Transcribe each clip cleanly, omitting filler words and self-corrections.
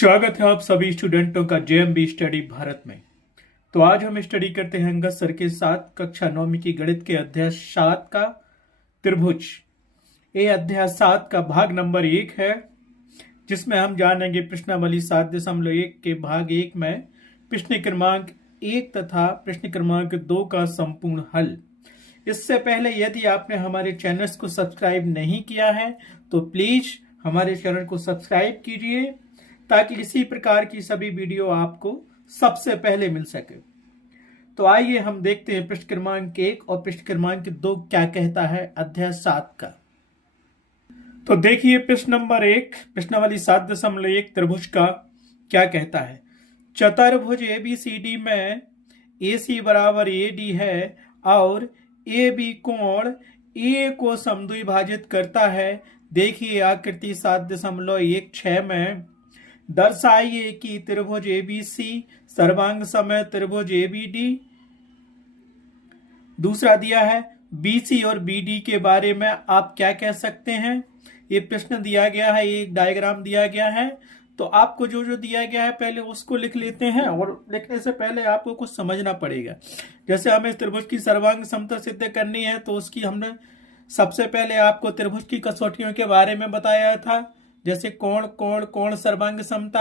स्वागत है आप सभी स्टूडेंटों का जेएमबी स्टडी भारत में। तो आज हम स्टडी करते हैं अंगद सर के साथ कक्षा 9वीं की गणित के अध्याय 7 का त्रिभुज। ये अध्याय 7 का भाग नंबर 1 है, जिसमें हम जानेंगे प्रश्नावली 7.1 के भाग 1 में प्रश्न क्रमांक 1 तथा प्रश्न क्रमांक 2 का संपूर्ण हल। इससे पहले यदि आपने हमारे चैनल्स को सब्सक्राइब नहीं किया है तो प्लीज हमारे चैनल को सब्सक्राइब कीजिए, ताकि इसी प्रकार की सभी वीडियो आपको सबसे पहले मिल सके। तो आइए हम देखते हैं प्रश्न क्रमांक 1 और प्रश्न क्रमांक 2 क्या कहता है अध्याय 7 का। तो देखिए प्रश्न नंबर 1 प्रश्नावली 7.1 त्रिभुज का क्या कहता है। चतुर्भुज ABCD में AC बराबर AD है और AB कोण A को समद्विभाजित करता है। देखिए आकृति 7.16 में दर्शाइए कि त्रिभुज ABC सर्वांग समय त्रिभुज ABD। दूसरा दिया है BC और BD के बारे में आप क्या कह सकते हैं। ये प्रश्न दिया गया है, एक डायग्राम दिया गया है। तो आपको जो जो दिया गया है पहले उसको लिख लेते हैं, और लिखने से पहले आपको कुछ समझना पड़ेगा। जैसे हमें त्रिभुज की सर्वांग समता सिद्ध करनी है, तो उसकी हमने सबसे पहले आपको त्रिभुज की कसौटियों के बारे में बताया था। जैसे कोण कोण कोण सर्वांग समता,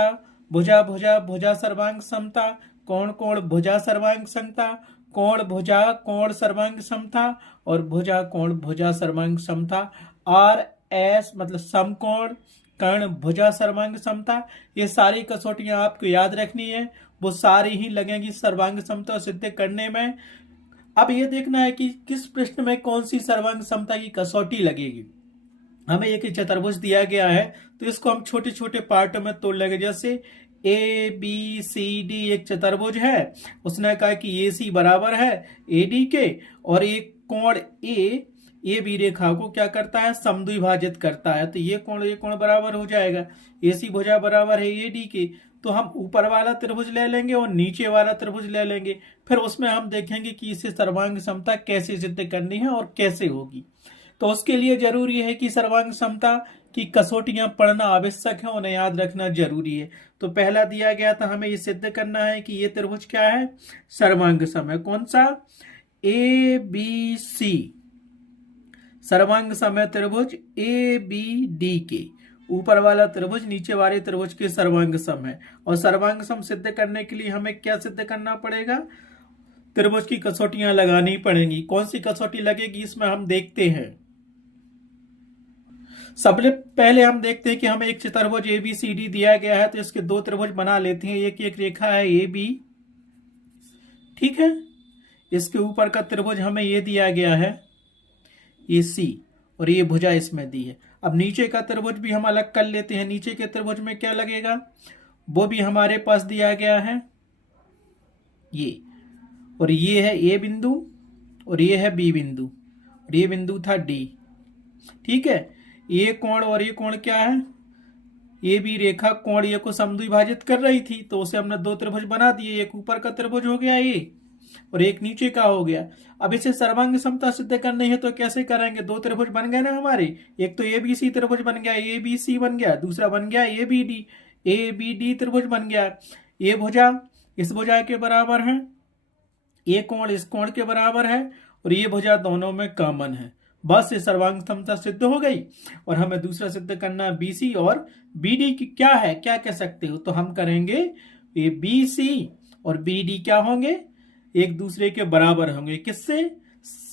भुजा भुजा भुजा सर्वांग समता, कोण कोण भुजा सर्वांग समता, कोण भुजा कोण सर्वांग समता और भुजा कोण भुजा सर्वांग समता। RS मतलब समकोण कर्ण भुजा सर्वांग समता। ये सारी कसौटियां आपको याद रखनी है, वो सारी ही लगेंगी सर्वांग समता सिद्ध करने में। अब ये देखना है कि किस प्रश्न में कौन सी सर्वांग समता की कसौटी लगेगी। हमें एक चतुर्भुज दिया गया है, तो इसको हम छोटे छोटे पार्ट में तोड़ लेंगे। जैसे ABCD एक चतुर्भुज है, उसने कहा कि AC बराबर है AD के, और एक कोण AB रेखा को क्या करता है, समद्विभाजित करता है। तो ये कोण बराबर हो जाएगा। AC भुजा बराबर है AD के, तो हम ऊपर वाला त्रिभुज ले लेंगे और नीचे वाला त्रिभुज ले लेंगे। फिर उसमें हम देखेंगे कि इसे सर्वांग समता कैसे सिद्ध करनी है और कैसे होगी। तो उसके लिए जरूरी है कि सर्वांग समता की कसौटियां पढ़ना आवश्यक है, उन्हें याद रखना जरूरी है। तो पहला दिया गया था, हमें ये सिद्ध करना है कि ये त्रिभुज क्या है, सर्वांग सम है। कौन सा, ABC सर्वांग समय त्रिभुज ABD के ऊपर वाला त्रिभुज नीचे वाले त्रिभुज के सर्वांग सम है। और सर्वांग सम सिद्ध करने के लिए हमें क्या सिद्ध करना पड़ेगा, त्रिभुज की कसौटियां लगानी पड़ेंगी। कौन सी कसौटी लगेगी इसमें हम देखते हैं। सबसे पहले हम देखते हैं कि हमें एक चतुर्भुज ABCD दिया गया है, तो इसके दो त्रिभुज बना लेते हैं। एक रेखा है AB, ठीक है। इसके ऊपर का त्रिभुज हमें ये दिया गया है AC, और ये भुजा इसमें दी है। अब नीचे का त्रिभुज भी हम अलग कर लेते हैं। नीचे के त्रिभुज में क्या लगेगा, वो भी हमारे पास दिया गया है ये, और ये है A बिंदु और ये है B बिंदु, और ये बिंदु था D, ठीक है। ये कोण और ये कोण क्या है, ये भी रेखा कोण ये को समद्विभाजित कर रही थी, तो उसे हमने दो त्रिभुज बना दिए। एक ऊपर का त्रिभुज हो गया ये, और एक नीचे का हो गया। अब इसे सर्वांग समता सिद्ध करनी है, तो कैसे करेंगे, दो त्रिभुज बन गए ना हमारे। एक तो ABC त्रिभुज बन गया, ABC बन गया, दूसरा बन गया ABD त्रिभुज बन गया। ये भुजा इस भुजा के बराबर है, ये कोण इस कोण के बराबर है, और ये भुजा दोनों में कॉमन है। बस ये सर्वांग समता सिद्ध हो गई। और हमें दूसरा सिद्ध करना है BC और BD की क्या है, क्या कह सकते हो। तो हम करेंगे ये BC और BD क्या होंगे, एक दूसरे के बराबर होंगे। किससे,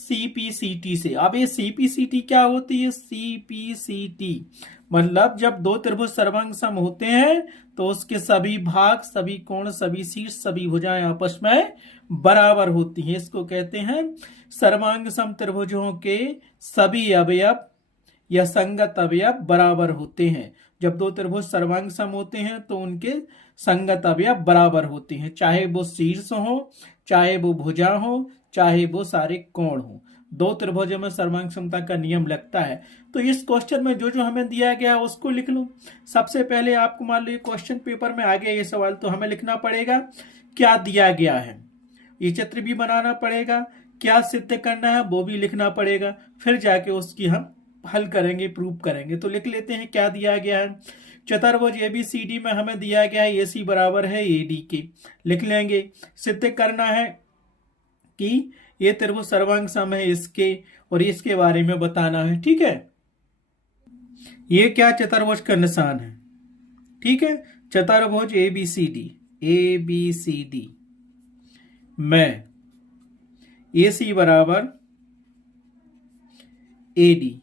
CPCT से। अब ये CPCT क्या होती है, CPCT मतलब जब दो त्रिभुज सर्वांग सम होते हैं तो उसके सभी भाग, सभी कोण, सभी शीर्ष, सभी भुजाएं आपस में बराबर होती हैं। इसको कहते हैं सर्वांग सम त्रिभुजों के सभी अवयव या संगत अवयव बराबर होते हैं। जब दो त्रिभुज सर्वांग सम होते हैं तो उनके संगत अवयव बराबर होते हैं, चाहे वो शीर्ष हो, चाहे वो भुजा हो, चाहे वो सारे कोण हो। दो त्रिभुजों में सर्वांग समता का नियम लगता है। तो इस क्वेश्चन में जो जो हमें दिया गया उसको लिख लो। सबसे पहले आपको मान लो ये क्वेश्चन पेपर में आ गया ये सवाल, तो हमें लिखना पड़ेगा क्या दिया गया है, ये चित्र भी बनाना पड़ेगा, क्या सिद्ध करना है वो भी लिखना पड़ेगा, फिर जाके उसकी हम हल करेंगे, प्रूव करेंगे। तो लिख लेते हैं क्या दिया गया है। चतुर्भुज एबीसीडी में हमें दिया गया है एसी बराबर है एडी के। लिख लेंगे। सिद्ध करना है कि ये त्रिभुज सर्वांग सम है इसके, और इसके बारे में बताना है। ठीक है, ये क्या चतुर्भुज का निशान है। ठीक है, चतुर्भुज एबीसीडी में एसी बराबर एडी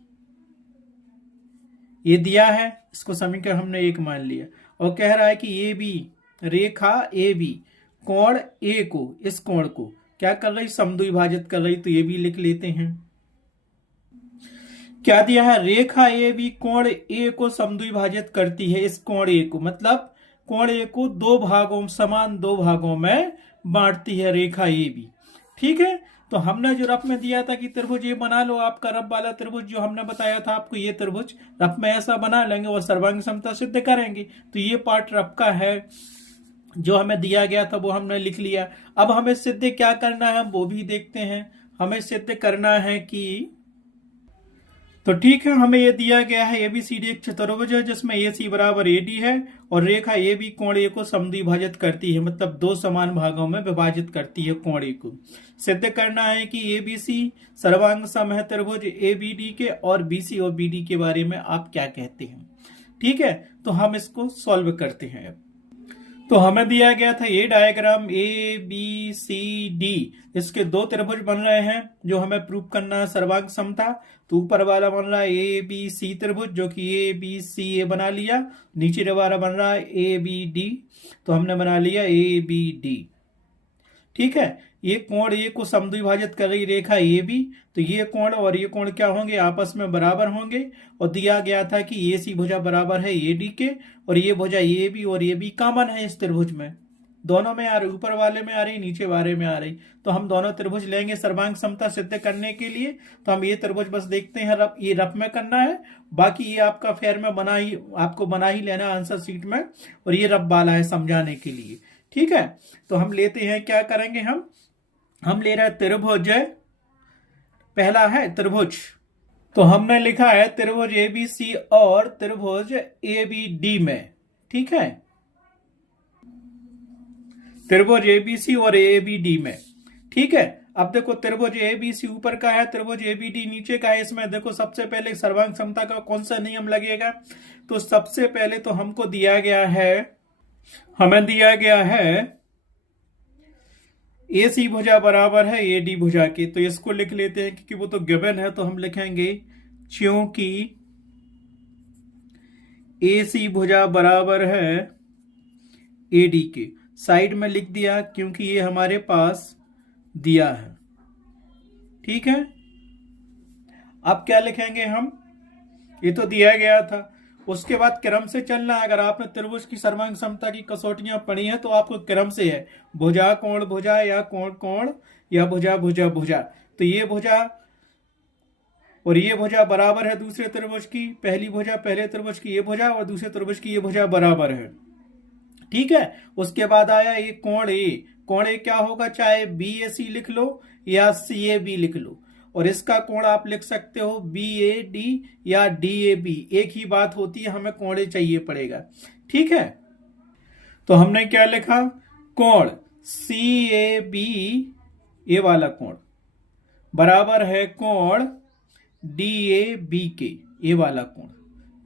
ये दिया है, इसको समीकरण हमने एक मान लिया, और कह रहा है कि A B Rekha A B कोण ए को, इस कोण को क्या कर रही, समद्विभाजित कर रही। तो ये भी लिख लेते हैं। क्या दिया है, रेखा ए बी कोण ए को समद्विभाजित करती है, इस कोण ए को, मतलब कोण ए को दो भागों, समान दो भागों में बांटती है रेखा ए बी। ठीक है, तो हमने जो रफ में दिया था कि त्रिभुज ये बना लो, आपका रफ वाला त्रिभुज जो हमने बताया था आपको, ये त्रिभुज रफ में ऐसा बना लेंगे और सर्वांग समता सिद्ध करेंगे। तो ये पार्ट रफ का है, जो हमें दिया गया था वो हमने लिख लिया। अब हमें सिद्ध क्या करना है वो भी देखते हैं। हमें सिद्ध करना है कि, तो ठीक है, हमें ये दिया गया है एबीसीडी एक चतुर्भुज है जिसमें एसी बराबर एडी है और रेखा ए बी कोण ए को समद्विभाजित करती है, मतलब दो समान भागों में विभाजित करती है कोण ए को। सिद्ध करना है कि एबीसी सर्वांग सम है त्रिभुज एबीडी के, और बीसी और बीडी के बारे में आप क्या कहते हैं। ठीक है, तो हम इसको सॉल्व करते हैं। तो हमें दिया गया था ये diagram A B C D, इसके दो त्रिभुज बन रहे हैं जो हमें प्रूव करना है सर्वांग समता। तो ऊपर वाला बन रहा है ए बी सी त्रिभुज, जो कि ए बी सी ए बना लिया। नीचे वाला बन रहा है ए बी डी, तो हमने बना लिया ए बी डी। ठीक है, ये कोण ए को समद्विभाजित कर रही रेखा ए बी, तो ये कोण और ये कोण क्या होंगे, आपस में बराबर होंगे। और दिया गया था कि ए सी भुजा बराबर है ए डी के, और ये भुजा ए बी और ए बी कॉमन है इस त्रिभुज में, दोनों में आ रही, ऊपर वाले में आ रही, नीचे वाले में आ रही। तो हम दोनों त्रिभुज लेंगे सर्वांग समता सिद्ध करने के लिए। तो हम ये त्रिभुज बस देखते हैं, रफ ये रफ में करना है, बाकी ये आपका फेयर में आपको बना ही लेना आंसर शीट में, और ये रफ वाला है समझाने के लिए। ठीक है, तो हम लेते हैं, क्या करेंगे हम ले रहे हैं त्रिभुज, पहला है त्रिभुज। तो हमने लिखा है त्रिभुज एबीसी और त्रिभुज एबीडी में। ठीक है, त्रिभुज एबीसी और एबीडी में। ठीक है, अब देखो त्रिभुज एबीसी ऊपर का है, त्रिभुज एबीडी नीचे का है। इसमें देखो सबसे पहले सर्वांग समता का कौन सा नियम लगेगा। तो सबसे पहले तो हमको दिया गया है, हमें दिया गया है एसी भुजा बराबर है एडी भुजा के। तो इसको लिख लेते हैं क्योंकि वो तो गिवन है, तो हम लिखेंगे क्योंकि एसी भुजा बराबर है एडी के। साइड में लिख दिया क्योंकि ये हमारे पास दिया है। ठीक है, अब क्या लिखेंगे हम, ये तो दिया गया था। उसके बाद क्रम से चलना। अगर आपने त्रिभुज की सर्वांग समता की कसौटियां पढ़ी हैं तो आपको क्रम से है, भुजा कोण भुजा या कोण कोण या भुजा भुजा भुजा। तो ये भुजा और ये भुजा बराबर है दूसरे त्रिभुज की, पहली भुजा पहले त्रिभुज की ये भुजा और दूसरे त्रिभुज की ये भुजा बराबर है। ठीक है, उसके बाद आया ये कोण ए। कोण ए क्या होगा, चाहे बी ए सी लिख लो या सी ए बी लिख लो, और इसका कोण आप लिख सकते हो बी ए डी या डी ए बी, एक ही बात होती है, हमें कोण ए चाहिए पड़ेगा। ठीक है, तो हमने क्या लिखा, कोण सी ए बी, ये वाला कोण बराबर है कोण डी ए बी के, ये वाला कोण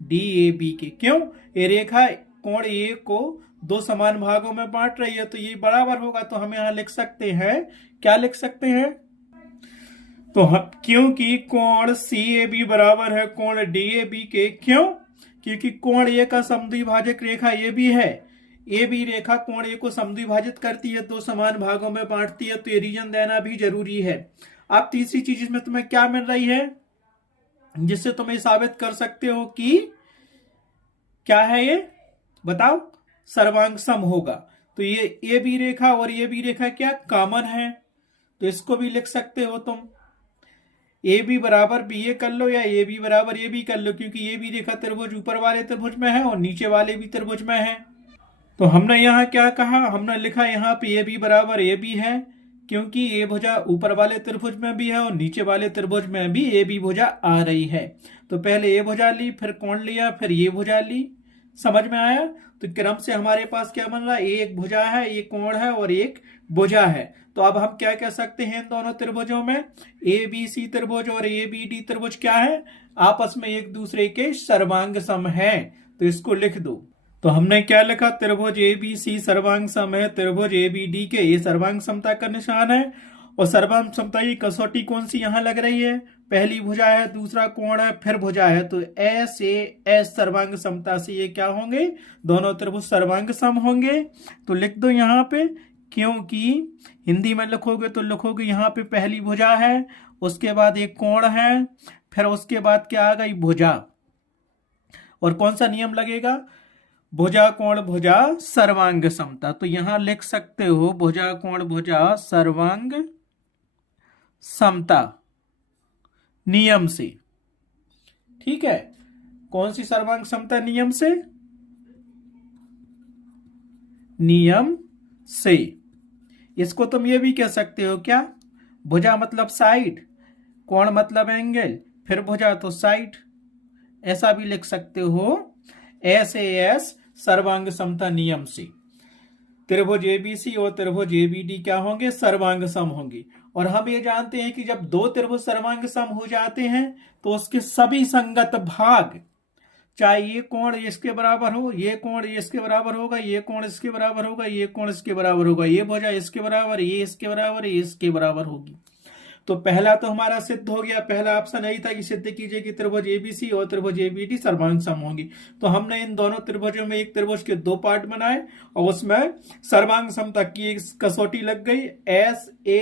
डी ए बी के। क्यों, ये रेखा कोण ए को दो समान भागों में बांट रही है, तो ये बराबर होगा। तो हम यहां लिख सकते हैं, क्या लिख सकते हैं, तो हम क्योंकि कोण सी ए बी बराबर है कोण डी ए बी के। क्यों, क्योंकि कोण ए का समद्विभाजक रेखा ए बी है, ए बी रेखा कोण ए को समद्विभाजित करती है, दो समान भागों में बांटती है। तो ये रीजन देना भी जरूरी है। अब तीसरी चीज इसमें तुम्हें क्या मिल रही है, जिससे तुम ये साबित कर सकते हो कि क्या है, ये बताओ, सर्वांग सम होगा। तो ये ए बी रेखा और ये बी रेखा क्या कॉमन है, तो इसको भी लिख सकते हो तुम, ए बी बराबर बी ए कर लो या ए बी बराबर ए बी कर लो, क्योंकि ए बी रेखा त्रिभुज ऊपर वाले त्रिभुज में है और नीचे वाले भी त्रिभुज में है। तो हमने यहाँ क्या कहा, हमने लिखा यहाँ पे ए बी बराबर ए बी है, क्योंकि ये भुजा ऊपर वाले त्रिभुज में भी है और नीचे वाले त्रिभुज में भी ए बी भुजा आ रही है। तो पहले ये भुजा ली, फिर कोण लिया, फिर ये भुजा ली, समझ में आया? तो क्रम से हमारे पास क्या बन रहा है, एक भुजा है, एक कोण है और एक भुजा है। तो अब हम क्या कह सकते हैं इन दोनों त्रिभुजों में, ए बी सी त्रिभुज और ए बी डी त्रिभुज क्या है, आपस में एक दूसरे के सर्वांग सम है। तो इसको लिख दो। तो हमने क्या लिखा, त्रिभुज ए बी सी सर्वांग सम है, त्रिभुज ए बी डी के, ये सर्वांग समता का निशान है। और सर्वांग समता की कसौटी कौन सी यहां लग रही है, पहली भुजा है, दूसरा कोण है, फिर भुजा है। तो एस ए एस सर्वांग समता से ये क्या होंगे, दोनों त्रिभुज सर्वांग सम होंगे। तो लिख दो यहां पे, क्योंकि हिंदी में लिखोगे तो लिखोगे यहाँ पे पहली भुजा है, उसके बाद एक कोण है, फिर उसके बाद क्या आ गई, भुजा। और कौन सा नियम लगेगा, भुजा कोण भुजा सर्वांग समता। तो यहां लिख सकते हो भुजा कोण भुजा सर्वांग समता नियम से। ठीक है, कौन सी सर्वांग समता नियम से, नियम से। इसको तुम ये भी कह सकते हो क्या, भुजा मतलब साइड, कोण मतलब एंगल, फिर भुजा तो साइड, ऐसा भी लिख सकते हो। एस सर्वांग समता नियम से त्रिभुज एबीसी और त्रिभुज एबीडी क्या होंगे, सर्वांग सम होंगे। और हम ये जानते हैं कि जब दो त्रिभुज सर्वांग सम हो जाते हैं तो उसके सभी संगत भाग, चाहे ये कोण इसके बराबर हो, ये कोण इसके बराबर होगा, ये कोण इसके बराबर होगा, ये कोण इसके बराबर होगा, ये भुजा इसके बराबर, ये इसके बराबर, ये इसके बराबर होगी। तो पहला तो हमारा सिद्ध हो गया, पहला ऑप्शन यही था कि सिद्ध कीजिए कि त्रिभुज एबीसी और त्रिभुज एबीडी सर्वांग सम होंगी। तो हमने इन दोनों त्रिभुजों में एक त्रिभुज के दो पार्ट बनाए और उसमें सर्वांग समता की एक कसौटी लग गई, एस ए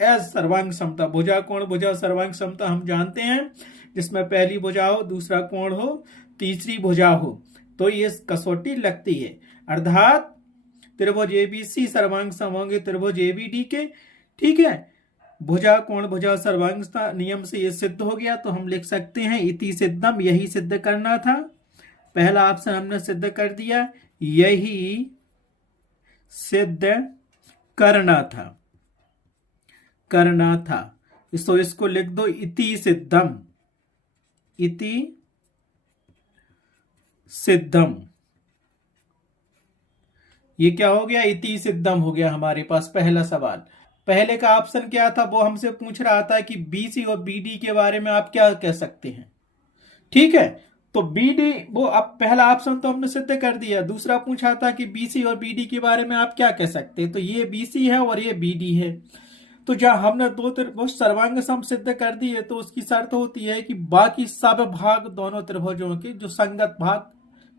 एस सर्वांग समता, भुजा कोण भुजा सर्वांग समता हम जानते हैं, जिसमें पहली भुजा हो, दूसरा कोण हो, तीसरी भुजा हो, तो ये कसौटी लगती है। अर्थात त्रिभुज एबीसी सर्वांग सम होंगे त्रिभुज एबीडी के। ठीक है, भुजा कोण भुजा सर्वांग नियम से ये सिद्ध हो गया। तो हम लिख सकते हैं इति सिद्धम, यही सिद्ध करना था। पहला ऑप्शन हमने सिद्ध कर दिया, यही सिद्ध करना था, तो इसको लिख दो इति सिद्धम, इति सिद्धम। ये क्या हो गया, इति सिद्धम हो गया हमारे पास पहला सवाल। पहले का ऑप्शन क्या था, वो हमसे पूछ रहा था कि बीसी और बीडी के बारे में आप क्या कह सकते हैं। ठीक है, तो बीडी वो अब पहला ऑप्शन तो हमने सिद्ध कर दिया, दूसरा पूछा था कि बीसी और बीडी के बारे में आप क्या कह सकते हैं। तो ये बीसी है और ये बीडी है। तो जब हमने दो त्रिभुज सर्वांग सम सिद्ध कर दिए तो उसकी शर्त होती है कि बाकी सब भाग दोनों त्रिभुजों के जो संगत भाग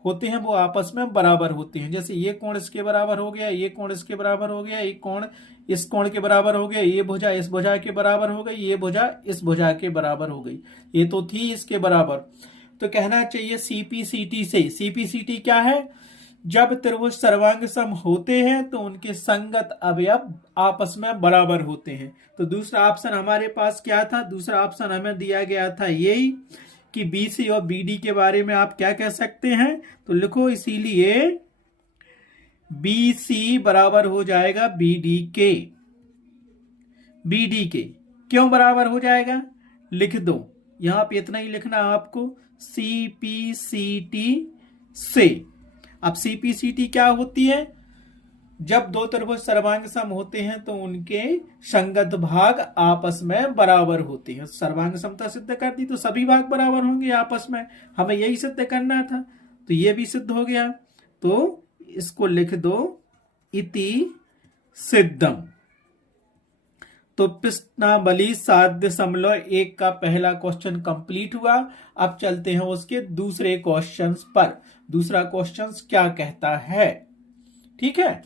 होते हैं वो आपस में बराबर होते हैं। जैसे ये कोण इसके बराबर हो गया, ये कोण इसके बराबर हो गया, एक कोण इस कोण के बराबर हो गया, ये भुजा इस भुजा के बराबर हो गई, ये भुजा इस भुजा के बराबर हो गई, ये तो थी इसके बराबर। तो कहना चाहिए सीपीसीटी से। सीपीसीटी क्या है, जब त्रिभुज सर्वांग सम होते हैं तो उनके संगत अवयव आपस में बराबर होते हैं। तो दूसरा ऑप्शन हमारे पास क्या था, दूसरा ऑप्शन हमें दिया गया था यही कि बीसी और बीडी के बारे में आप क्या कह सकते हैं। तो लिखो इसीलिए बीसी बराबर हो जाएगा बीडी के। बीडी के क्यों बराबर हो जाएगा, लिख दो यहां पे, इतना ही लिखना आपको, सीपीसीटी से। अब सीपीसीटी क्या होती है, जब दो त्रिभुज सर्वांग सम होते हैं तो उनके संगत भाग आपस में बराबर होते हैं। सर्वांग समता सिद्ध कर दी तो सभी भाग बराबर होंगे आपस में, हमें यही सिद्ध करना था। तो ये भी सिद्ध हो गया, तो इसको लिख दो इति सिद्धम। तो प्रश्नावली 7.1 का पहला क्वेश्चन कंप्लीट हुआ। अब चलते हैं उसके दूसरे क्वेश्चन पर। दूसरा क्वेश्चन क्या कहता है, ठीक है,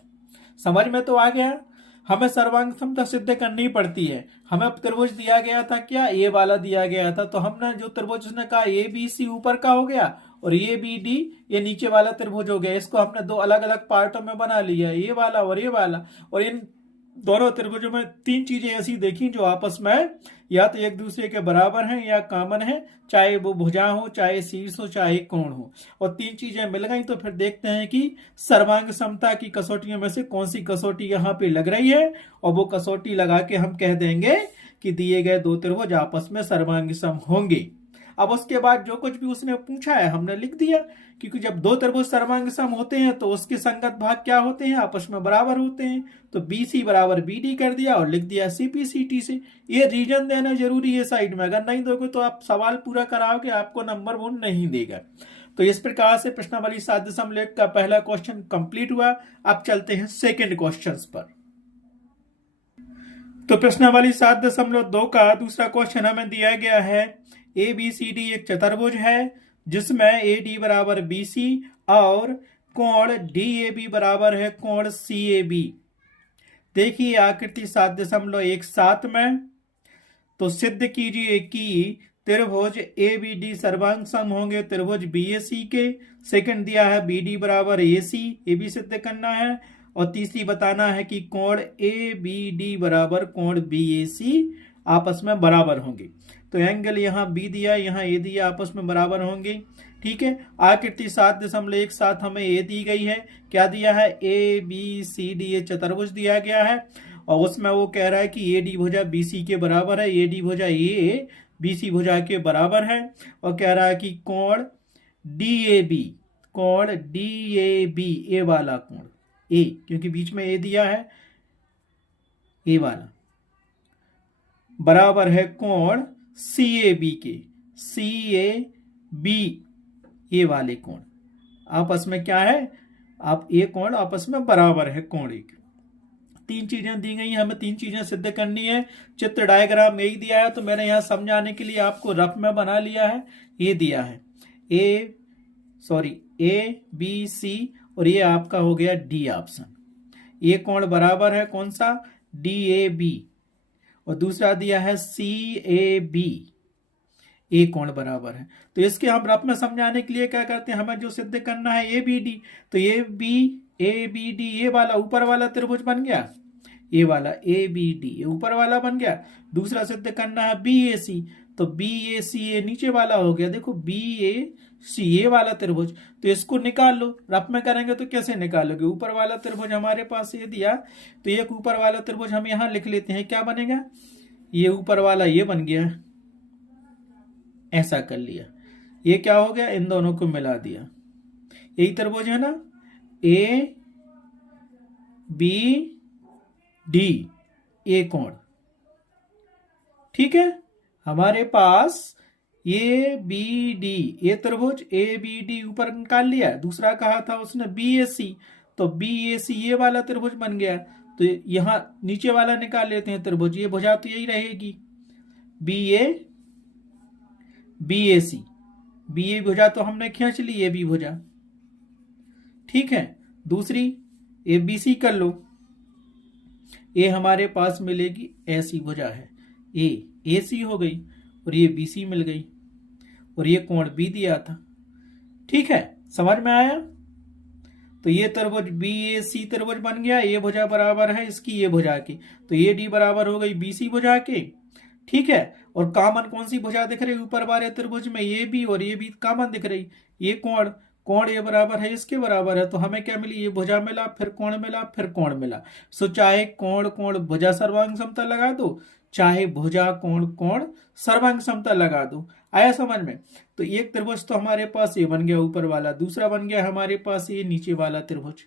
समझ में तो आ गया। हमें सर्वांग समता सिद्ध करनी पड़ती है। हमें त्रिभुज दिया गया था क्या, ए वाला दिया गया था, तो हमने जो त्रिभुज ने कहा ए बी सी ऊपर का हो गया और ए बी डी ये नीचे वाला त्रिभुज हो गया। इसको हमने दो अलग अलग पार्टों में बना लिया, ये वाला और ये वाला। और इन दोनों त्रिभुजों में तीन चीजें ऐसी देखी जो आपस में या तो एक दूसरे के बराबर हैं या कॉमन है, चाहे वो भुजा हो, चाहे शीर्ष हो, चाहे कोण हो। और तीन चीजें मिल गई तो फिर देखते हैं कि सर्वांग समता की कसौटियों में से कौन सी कसौटी यहाँ पे लग रही है, और वो कसौटी लगा के हम कह देंगे कि दिए गए दो त्रिभुज आपस में सर्वांग सम होंगे। अब उसके बाद जो कुछ भी उसने पूछा है हमने लिख दिया, क्योंकि जब दो त्रिभुज सर्वांग सम होते हैं तो उसके संगत भाग क्या होते हैं, आपस में बराबर होते हैं। तो BC बराबर BD कर दिया और लिख दिया CPCT से। ये रीजन देना जरूरी है साइड में, अगर नहीं दोगे तो आप सवाल पूरा कराओगे आपको नंबर वो नहीं देगा। तो इस प्रकार से प्रश्नावली 7.1 का पहला क्वेश्चन कंप्लीट हुआ। अब चलते हैं सेकंड क्वेश्चन पर। तो प्रश्नावली 7.2 का दूसरा क्वेश्चन हमें दिया गया है, ABCD एक चतुर्भुज है जिसमें AD बराबर BC और कोण DAB बराबर है कोण CAB। देखिए आकृति 7.17 में, तो सिद्ध कीजिए कि त्रिभुज ABD सर्वांग सम होंगे त्रिभुज BAC के। सेकंड दिया है BD बराबर AC, ये भी सिद्ध करना है। और तीसरी बताना है कि कोण ABD बराबर कोण BAC आपस में बराबर होंगे। तो एंगल यहाँ B दिया, यहाँ A दिया, आपस में बराबर होंगे। ठीक है, आकृति 7.17 हमें A दी गई है। क्या दिया है, ABCD ये चतुर्भुज दिया गया है और उसमें वो कह रहा है कि AD भुजा BC के बराबर है, AD भुजा A BC भुजा के बराबर है। और कह रहा है कि कोण DAB ए वाला कोण A, क्योंकि बीच में A दिया है, A वाला बराबर है कोण CAB के। CAB ये वाले कोण आपस में क्या है, आप ये कोण आपस में बराबर है कोण एक। तीन चीजें दी गई हैं, हमें तीन चीजें सिद्ध करनी है। चित्र डायग्राम यही दिया है, तो मैंने यहां समझाने के लिए आपको रफ में बना लिया है। ये दिया है ABC और ये आपका हो गया D ऑप्शन। ये कोण बराबर है कौन सा, DAB, और दूसरा दिया है CAB, ए कोण बराबर है। तो इसके हम रफ में समझाने के लिए क्या करते हैं, हमें जो सिद्ध करना है ABD, तो ABD ये वाला ऊपर वाला त्रिभुज बन गया, ये वाला ABD ये ऊपर वाला बन गया। दूसरा सिद्ध करना है BAC, तो BAC ये नीचे वाला हो गया। देखो BAC ये वाला त्रिभुज, तो इसको निकाल लो। रफ में करेंगे तो कैसे निकालोगे, ऊपर वाला त्रिभुज हमारे पास ये दिया, तो एक ऊपर वाला त्रिभुज हम यहां लिख लेते हैं। क्या बनेगा, ये ऊपर वाला ये बन गया, ऐसा कर लिया। ये क्या हो गया, इन दोनों को मिला दिया, यही त्रिभुज है ना, ABD ये कोण। ठीक है, हमारे पास ABD ये त्रिभुज ABD ऊपर निकाल लिया। दूसरा कहा था उसने BAC, तो BAC ये वाला त्रिभुज बन गया। तो यहां नीचे वाला निकाल लेते हैं त्रिभुज, ये भुजा तो यही रहेगी BAC, BA भुजा तो हमने खींच ली, ये भी भुजा। ठीक है, दूसरी ABC कर लो, ये हमारे पास मिलेगी ऐसी भुजा है, AC हो गई और ये BC मिल गई और ये कोण B दिया था। ठीक है, समझ में आया। तो ये त्रिभुज BAC त्रिभुज बन गया, ये भुजा बराबर है इसकी ये भुजा की, तो ये D बराबर हो गई BC भुजा के। ठीक है, और कॉमन कौन सी भुजा दिख रही ऊपर वाले त्रिभुज में, ये भी और ये भी कॉमन दिख रही। ये कोण ये बराबर है इसके बराबर है, तो हमें क्या मिली, ये भुजा मिला, फिर कोण मिला, फिर कोण मिला। सो चाहे कोण भुजा सर्वांग समता लगा दो, चाहे भुजा कोण सर्वांग समता लगा दो। आया समझ में। तो एक त्रिभुज तो हमारे पास ये बन गया ऊपर वाला, दूसरा बन गया हमारे पास ये नीचे वाला त्रिभुज,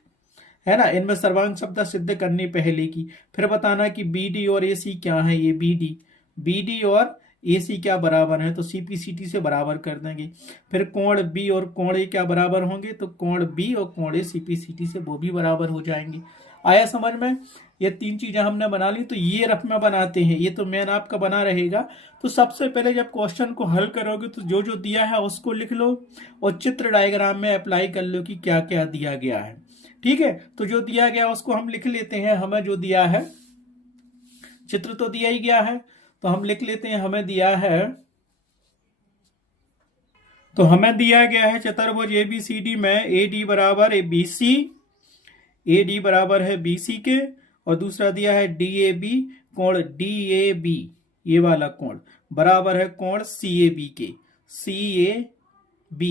है ना। इनमें सर्वांग समता सिद्ध करनी पहले की, फिर बताना कि BD और AC क्या है। ये BD और AC क्या बराबर है, तो CPCT से बराबर कर देंगे। फिर कोण B और कोण A क्या बराबर होंगे, तो कोण B और कोण A CPCT से वो भी बराबर हो जाएंगे। आया समझ में। ये तीन चीजें हमने बना ली, तो ये रफ में बनाते हैं, ये तो मेन आपका बना रहेगा। तो सबसे पहले जब क्वेश्चन को हल करोगे तो जो जो दिया है उसको लिख लो और चित्र डायग्राम में अप्लाई कर लो कि क्या क्या दिया गया है। ठीक है, तो जो दिया गया उसको हम लिख लेते हैं। हमें जो दिया है, चित्र तो दिया ही गया है, तो हम लिख लेते हैं। हमें दिया गया है चतुर्भुज ABCD में AD बराबर BC, AD बराबर है BC के, और दूसरा दिया है DAB, कोण DAB ये वाला कोण बराबर है कोण CAB के, CAB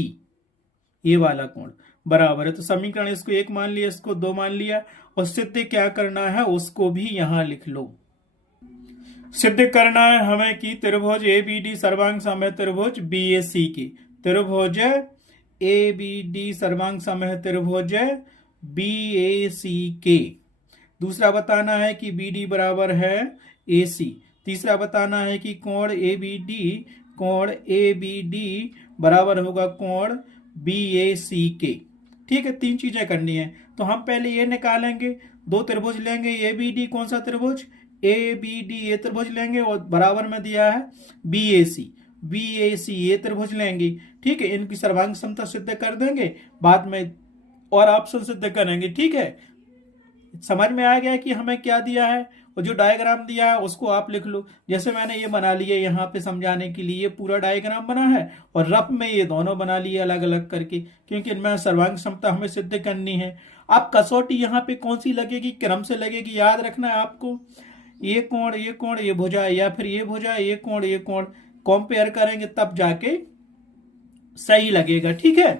ये वाला कोण बराबर है। तो समीकरण इसको 1 मान लिया, इसको 2 मान लिया, और सिद्ध क्या करना है उसको भी यहां लिख लो। सिद्ध करना है हमें कि त्रिभुज एबीडी सर्वांग समय त्रिभुज बीएसी की, त्रिभुज एबीडी सर्वांग समय त्रिभुज बीएसी के। दूसरा बताना है कि बीडी बराबर है एसी। तीसरा बताना है कि कोण एबीडी बराबर होगा कोण बीएसी के। ठीक है, 3 चीजें करनी है। तो हम पहले ये निकालेंगे, 2 त्रिभुज लेंगे एबीडी, कौन सा त्रिभुज एबीडी, ये त्रिभुज लेंगे और बराबर में दिया है बीएसी ये त्रिभुज लेंगे। ठीक है, इनकी सर्वांग समता सिद्ध कर देंगे, बाद में और ऑप्शन सिद्ध करेंगे। ठीक है, समझ में आ गया कि हमें क्या दिया है, और जो डायग्राम दिया है उसको आप लिख लो। जैसे मैंने ये बना लिया यहाँ पे समझाने के लिए, पूरा डायग्राम बना है और रफ में ये दोनों बना लिए अलग अलग करके, क्योंकि इनमें सर्वांग क्षमता हमें सिद्ध करनी है। अब कसौटी यहाँ पे कौन सी लगेगी, क्रम से लगेगी, याद रखना है आपको। ये कोण ये भुजा, या फिर ये भुजा ये कोण कंपेयर करेंगे तब जाके सही लगेगा। ठीक है,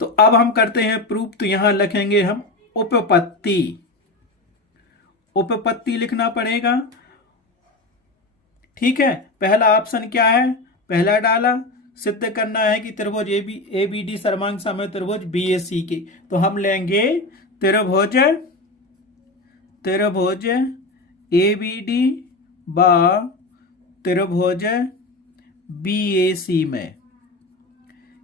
तो अब हम करते हैं प्रूफ। तो यहां लिखेंगे हम उपपत्ति लिखना पड़ेगा। ठीक है, पहला ऑप्शन क्या है, पहला डाला, सिद्ध करना है कि त्रिभुज एबीडी सर्वांग समय त्रिभुज बीएसी के। तो हम लेंगे त्रिभुज एबीडी बा त्रिभुज बीएसी में,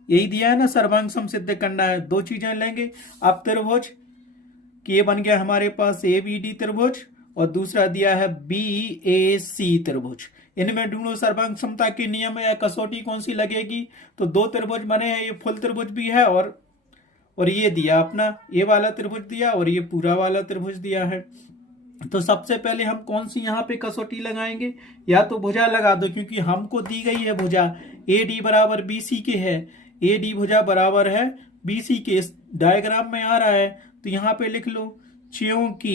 यही दिया है ना, सर्वांग सम सिद्ध करना है। 2 चीजें लेंगे। अब त्रिभुज कि ये बन गया हमारे पास एबीडी त्रिभुज, और दूसरा दिया है बीएसी त्रिभुज। इनमें दोनों सर्वांग समता के नियम या कसौटी कौन सी लगेगी। तो 2 त्रिभुज बने हैं, ये फुल त्रिभुज भी है और ये दिया अपना ये वाला त्रिभुज दिया और ये पूरा वाला त्रिभुज दिया है। तो सबसे पहले हम कौन सी यहाँ पे कसौटी लगाएंगे, या तो भुजा लगा दो, क्योंकि हमको दी गई है भुजा एडी बराबर बीसी के है, एडी भुजा बराबर है बीसी के, इस डायग्राम में आ रहा है। तो यहां पे लिख लो, क्योंकि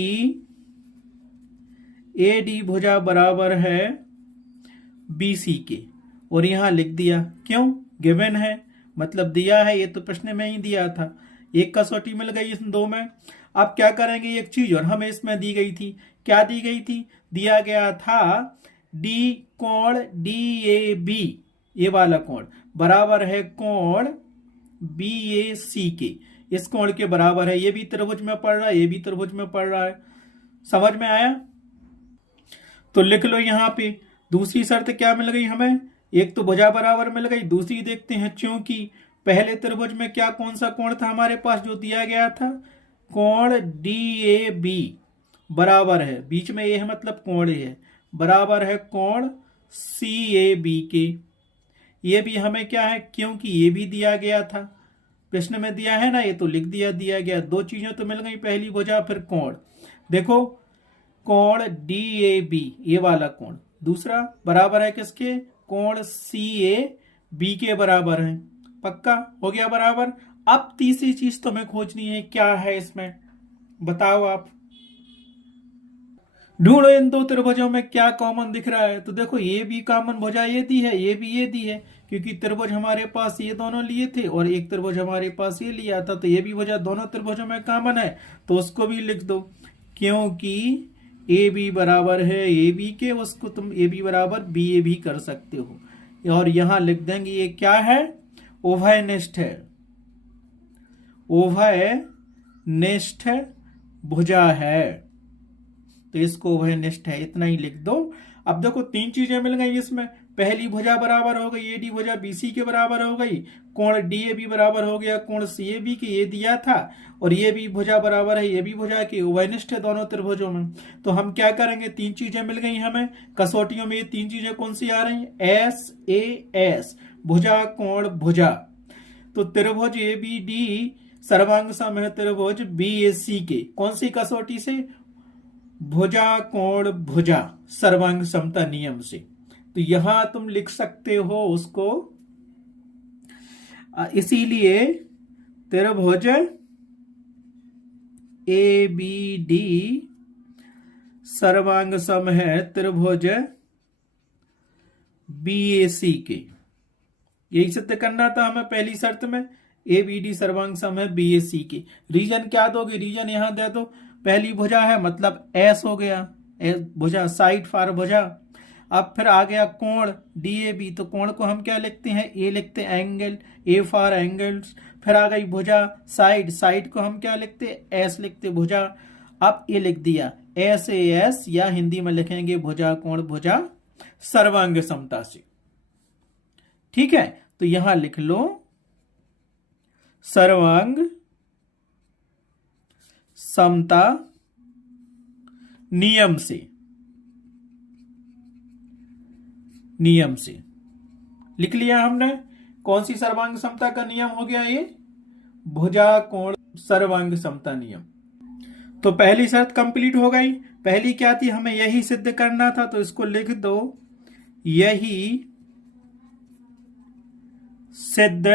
एडी भुजा बराबर है बीसी के, और यहां लिख दिया, क्यों, गिवन है, मतलब दिया है, ये तो प्रश्न में ही दिया था। एक कसौटी मिल गई इन 2 में। अब क्या करेंगे, एक चीज और हमें इसमें दी गई थी, क्या दी गई थी, दिया गया था डी कोण DAB, ये वाला कोण बराबर है कोण BAC के, इस कोण के बराबर है। ये भी त्रिभुज में पड़ रहा है, ये भी त्रिभुज में पड़ रहा है। समझ में आया। तो लिख लो यहां पे दूसरी शर्त क्या मिल गई हमें, एक तो भुजा बराबर मिल गई, दूसरी देखते हैं, क्योंकि पहले त्रिभुज में क्या कौन सा कोण था हमारे पास जो दिया गया था, कोण DAB बराबर है, बीच में ये है मतलब कोण है, बराबर है कोण CAB के। ये भी हमें क्या है, क्योंकि ये भी दिया गया था, प्रश्न में दिया है ना, ये तो लिख दिया गया। 2 चीजें तो मिल गई, पहली भुजा फिर कोण। देखो कोण DAB ये वाला कोण, दूसरा बराबर है किसके, कोण CAB के बराबर है। पक्का हो गया बराबर। अब तीसरी चीज तुम्हें खोजनी है, क्या है इसमें बताओ आप, ढूंढो इन 2 त्रिभुजों में क्या कॉमन दिख रहा है। तो देखो ये भी कॉमन भुजा ये दी है, ये भी ये दी है, क्योंकि त्रिभुज हमारे पास ये दोनों लिए थे और एक त्रिभुज हमारे पास ये लिया था, तो ये भी भुजा दोनों त्रिभुजों में कॉमन है, तो उसको भी लिख दो। क्योंकि ए बी बराबर है ए बी के, उसको तुम ए बी बराबर बी ए भी कर सकते हो। और यहां लिख देंगे ये क्या है, उभयनिष्ठ है, उभयनिष्ठ भुजा है, तो इसको उभयनिष्ठ है, इतना ही लिख दो। अब देखो 3 चीजें मिल गई इसमें, पहली भुजा बराबर हो गई एडी भुजा बीसी के बराबर हो गई, कोण डीएबी बराबर हो गया कोण सीएबी के, ये दिया था, और ये भी भुजा बराबर है ये भी भुजा की, उभयनिष्ठ है दोनों त्रिभुजों में। तो हम क्या करेंगे, 3 चीजें मिल गई हमें कसौटियों में, ये 3 चीजें कौन सी आ रही है, SAS भुजा कोण भुजा। तो त्रिभुज एबीडी सर्वांग सम त्रिभुज BAC के, कौन सी कसौटी से, भुजा कोण भुजा सर्वांग समता नियम से। तो यहां तुम लिख सकते हो उसको, इसीलिए त्रिभुज ABD सर्वांग सम है त्रिभुज BAC के, यही सिद्ध करना था हमें पहली शर्त में, ABD सर्वांग सम है BAC के। रीजन क्या दोगे, रीजन यहां दे दो, पहली भुजा है मतलब S हो गया, भुजा, साइड फॉर भुजा। अब फिर आ गया कोण DAB, तो कोण को हम क्या लिखते हैं, ए लिखते हैं, एंगल, ए फॉर एंगल्स। फिर आ गई भुजा, साइड, साइड को हम क्या लिखते हैं, एस लिखते भुजा। अब ये लिख दिया SAS, या हिंदी में लिखेंगे भुजा कोण भुजा सर्वांग समता से। ठीक है, तो यहां लिख लो सर्वांग समता नियम से, नियम से लिख लिया हमने। कौन सी सर्वांग समता का नियम हो गया ये, भुजा कोण सर्वांग समता नियम। तो पहली शर्त कंप्लीट हो गई। पहली क्या थी, हमें यही सिद्ध करना था, तो इसको लिख दो, यही सिद्ध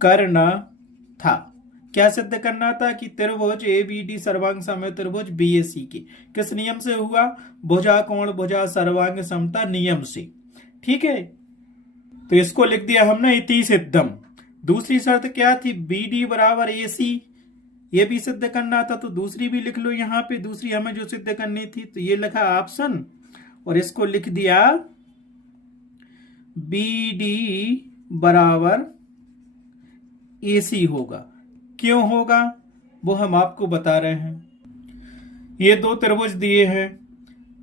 करना था। क्या सिद्ध करना था कि त्रिभुज ABD सर्वांग सम त्रिभुज BAC के किस नियम से हुआ, भुजा कोण भुजा सर्वांग समता नियम से। ठीक है, तो इसको लिख दिया हमने इति सिद्धम। दूसरी शर्त क्या थी, BD बराबर AC, ये भी सिद्ध करना था, तो दूसरी भी लिख लो यहां पे। दूसरी हमें जो सिद्ध करनी थी, तो ये लिखा ऑप्शन, और इसको लिख दिया BD बराबर AC होगा। क्यों होगा वो हम आपको बता रहे हैं। ये दो त्रिभुज दिए हैं,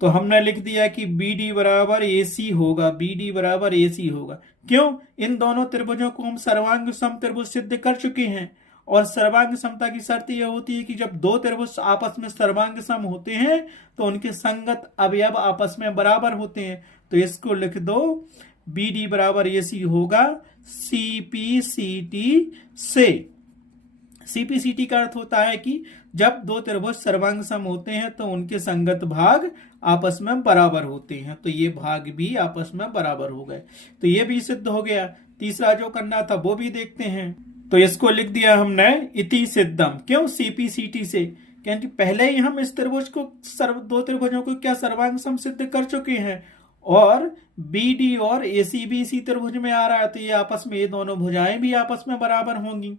तो हमने लिख दिया कि BD बराबर AC होगा, BD बराबर AC होगा। क्यों, इन दोनों त्रिभुजों को हम सर्वांग सम त्रिभुज सिद्ध कर चुके हैं, और सर्वांग समता की शर्त यह होती है कि जब दो त्रिभुज आपस में सर्वांग सम होते हैं तो उनके संगत अवयव आपस में बराबर होते हैं। तो इसको लिख दो, BD बराबर AC होगा CPCT से। CPCT का अर्थ होता है कि जब दो त्रिभुज सर्वांग सम होते हैं तो उनके संगत भाग आपस में बराबर होते हैं, तो ये भाग भी आपस में बराबर हो गए। तो ये भी सिद्ध हो गया। तीसरा जो करना था वो भी देखते हैं, तो इसको लिख दिया हमने इति सिद्धम। क्यों, CPCT से, क्योंकि पहले ही हम इस त्रिभुज को दो त्रिभुजों को क्या सर्वांग सम सिद्ध कर चुके हैं, और BD और AC भी इसी त्रिभुज में आ रहा है, तो ये आपस में, ये दोनों भुजाएं भी आपस में बराबर होंगी।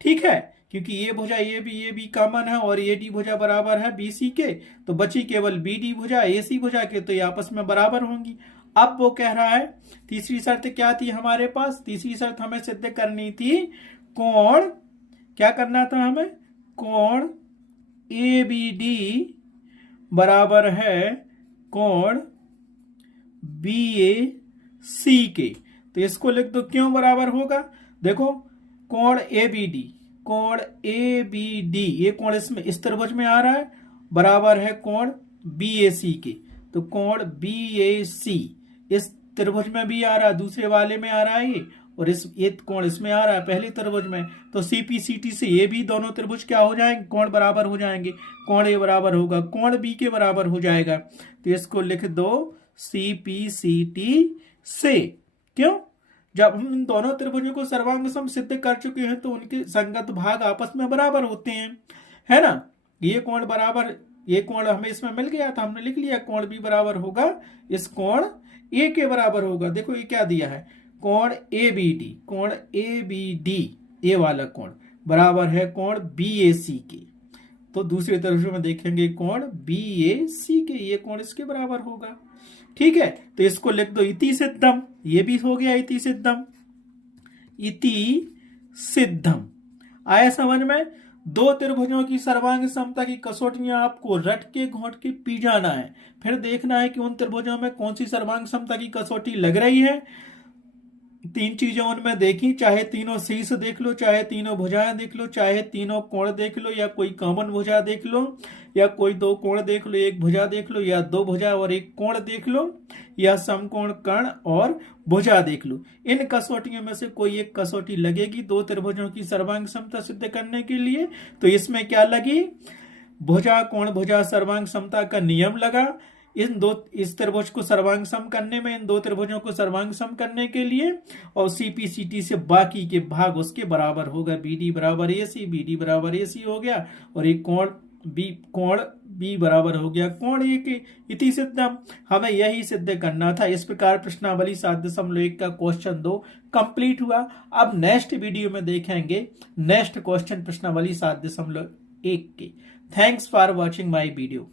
ठीक है, क्योंकि ये भुजा ये भी कॉमन है, और AD भुजा बराबर है BC के, तो बची केवल BD भुजा AC भुजा के, तो ये आपस में बराबर होंगी। अब वो कह रहा है, तीसरी शर्त क्या थी हमारे पास, तीसरी शर्त हमें सिद्ध करनी थी कोण, क्या करना था हमें, कोण ABD बराबर है कोण BAC के। तो इसको लिख दो, क्यों बराबर होगा, देखो कोण ABD, कोण ABD, ये कोण इसमें इस त्रिभुज में आ रहा है, बराबर है कोण BAC के। तो कोण BAC इस त्रिभुज में भी आ रहा है, दूसरे वाले में आ रहा है ये, और ये कोण इसमें आ रहा है पहले त्रिभुज में। तो CPCT से ये भी दोनों त्रिभुज क्या हो जाएंगे, कोण बराबर हो जाएंगे। कोण A बराबर होगा कोण B के बराबर हो जाएगा। तो इसको लिख दो CPCT से। क्यों, जब हम इन दोनों त्रिभुजों को सर्वांग सम सिद्ध कर चुके हैं तो उनके संगत भाग आपस में बराबर होते हैं, है ना। ये कोण बराबर, ये कोण हमें इसमें मिल गया था, हमने लिख लिया कोण B बराबर होगा इस कोण A के बराबर होगा। देखो ये क्या दिया है, कोण ABD, कोण ABD ये वाला कोण बराबर है कोण BAC के। तो दूसरे त्रिभुज में देखेंगे कोण BAC के, ये कोण इसके बराबर होगा। ठीक है, तो इसको लिख दो इति सिद्धम, ये भी हो गया इति सिद्धम। इति सिद्धम आया समझ में। दो त्रिभुजों की सर्वांग समता की कसौटियां आपको रट के घोंट के पी जाना है, फिर देखना है कि उन त्रिभुजों में कौन सी सर्वांग समता की कसौटी लग रही है। तीन चीजें उनमें देखी, चाहे तीनों शीर्ष देख लो, चाहे तीनों भुजाएं देख लो, चाहे तीनों कोण देख लो, या कोई कॉमन भुजा देख लो, या कोई दो कोण देख लो, एक भुजा देख लो, या दो भुजा और एक कोण देख लो, या समकोण कर्ण और भुजा देख लो। इन कसौटियों में से कोई एक कसौटी लगेगी दो त्रिभुजों की सर्वांग समता सिद्ध करने के लिए। तो इसमें क्या लगी, भुजा कोण भुजा सर्वांग समता का नियम लगा। इस त्रिभुज को सर्वांग सम करने में, इन दो त्रिभुजों को सर्वांग सम करने के लिए, और CPCT से बाकी के भाग उसके बराबर होगा। BD बराबर AC, BD बराबर AC हो गया, और एक कोण B बराबर हो गया कोण A के। इति सिद्धम, हमें यही सिद्ध करना था। इस प्रकार प्रश्नावली 7.1 का क्वेश्चन 2 कंप्लीट हुआ। अब नेक्स्ट वीडियो में देखेंगे नेक्स्ट क्वेश्चन प्रश्नावली 7.3 1 के। Thanks for watching my video.